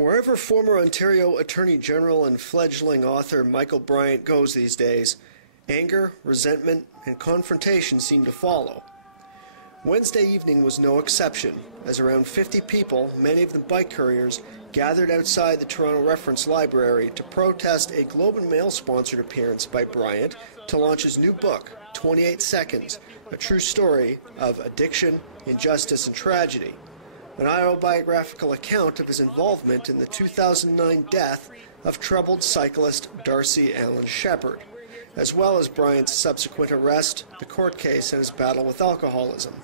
Wherever former Ontario Attorney General and fledgling author Michael Bryant goes these days, anger, resentment, and confrontation seem to follow. Wednesday evening was no exception, as around 50 people, many of them bike couriers, gathered outside the Toronto Reference Library to protest a Globe and Mail-sponsored appearance by Bryant to launch his new book, 28 Seconds, a true story of addiction, injustice, and tragedy, an autobiographical account of his involvement in the 2009 death of troubled cyclist Darcy Allen Shepherd, as well as Bryant's subsequent arrest, the court case, and his battle with alcoholism.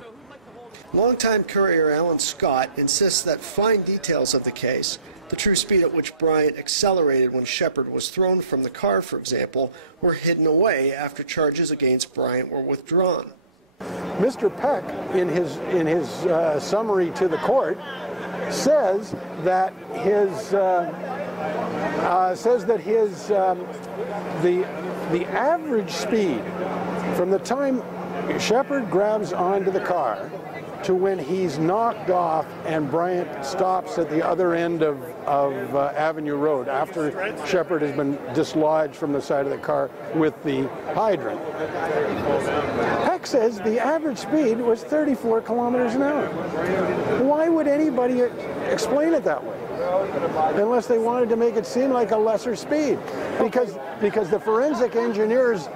Longtime courier Alan Scott insists that fine details of the case, the true speed at which Bryant accelerated when Shepherd was thrown from the car, for example, were hidden away after charges against Bryant were withdrawn. Mr. Peck, in his summary to the court, says that the average speed from the time Shepherd grabs onto the car to when he's knocked off and Bryant stops at the other end of Avenue Road after Shepherd has been dislodged from the side of the car with the hydrant. Peck says the average speed was 34 kilometers an hour. Why would anybody explain it that way? Unless they wanted to make it seem like a lesser speed. Because the forensic engineers,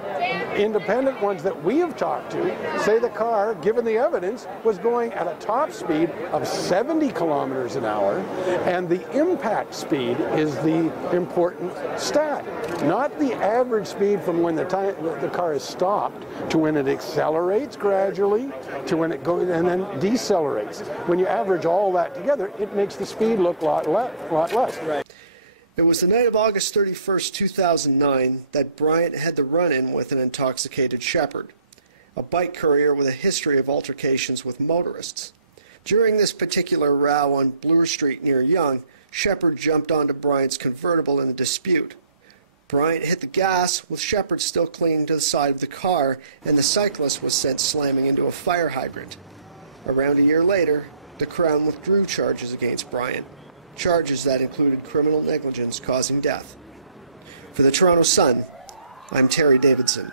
independent ones that we have talked to, say the car, given the evidence, was going at a top speed of 70 kilometers an hour, and the impact speed is the important stat, not the average speed from when the car is stopped to when it accelerates gradually to when it goes and then decelerates. When you average all that together, it makes the speed look a lot less. Right. It was the night of August 31st, 2009, that Bryant had the run-in with an intoxicated Shepherd, a bike courier with a history of altercations with motorists. During this particular row on Bloor Street near Yonge, Shepherd jumped onto Bryant's convertible in a dispute. Bryant hit the gas, with Shepherd still clinging to the side of the car, and the cyclist was sent slamming into a fire hydrant. Around a year later, the Crown withdrew charges against Bryant, charges that included criminal negligence causing death. For the Toronto Sun, I'm Terry Davidson.